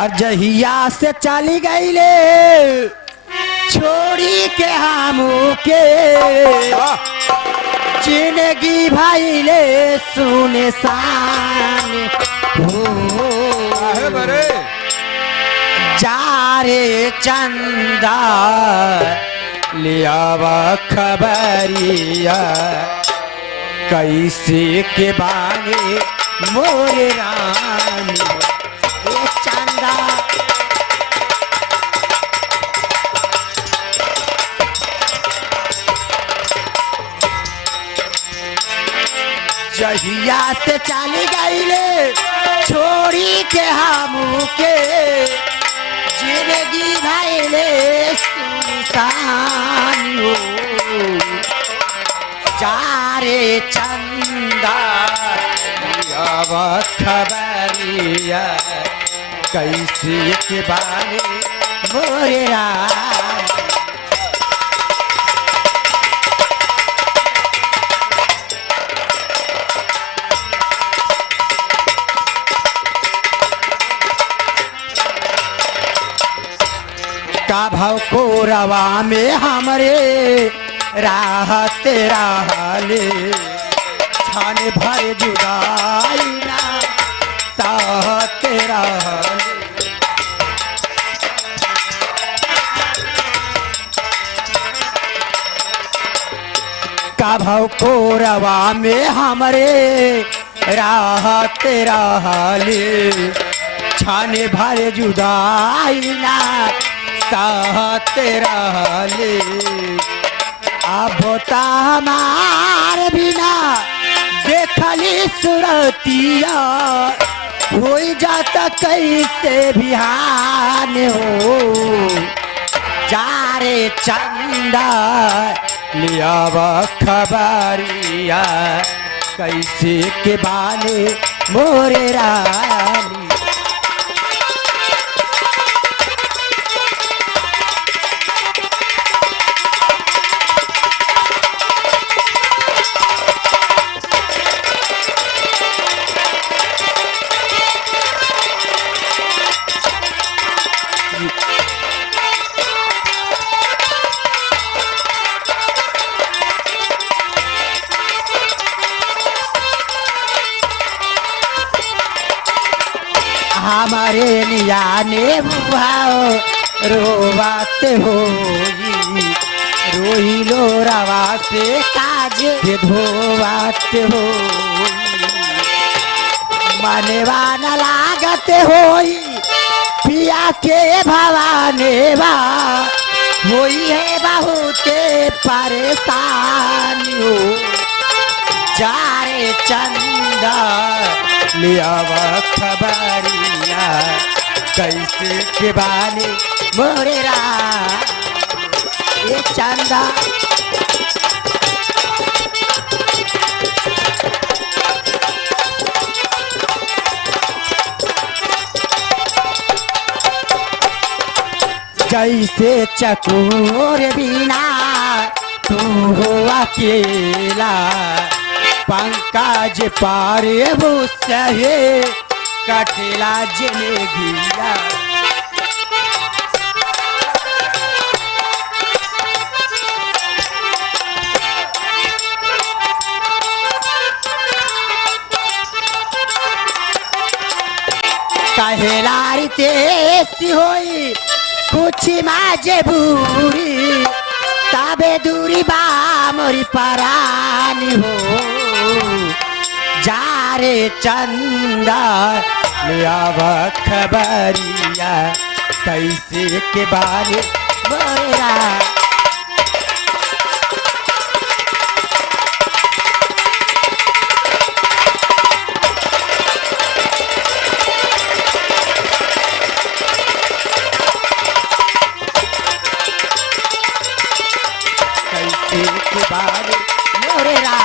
और जहिया से चली गई ले छोड़ी के हमू के जिंदगी भाई ले सुनसान हो बरे जा रे चंदा लियावा खबरिया कैसे के बाने मोरे रानी ए चंदा जहिया से चली गई ले छोड़ी के हमू के जिंदगी भाई ले सुनसान हो जा रे चंदा अब खबरिया कैसे के बारे मोरा का भाव को रवा में हमरे राहत रहले छाने भर जुदाई ना सहत रहले का भाव को रवा में हमरे राहत रहले छाने भर जुदाई ना सहत रहले अब ता हमार बिना देखली सुरतिया हो जाता कैसे बिहान हो जा रे चंदा लियावा खबरिया कैसे के बाने मोरे रानी हमारे नियाने बुआओ रोवात हो रोही लो रवा से काज के धोवात हो मनवा न लागत होई पिया के भवाने बा होई है बहुते परेशान हो जा रे चंदा लियावा खबरिया कैसे के बाने मोरे ये चंदा जैसे चकोर बिना तू हो अकेला पंकज पारे सहे कटेला जिंदगिया कहेलारी तेसी होई कुछ मजबूरी तबे दूरी बा मोरी परानी हो जा रे चंदा लियावा खबरिया कैसे के बारे मोरा कैसे के बारे मोरा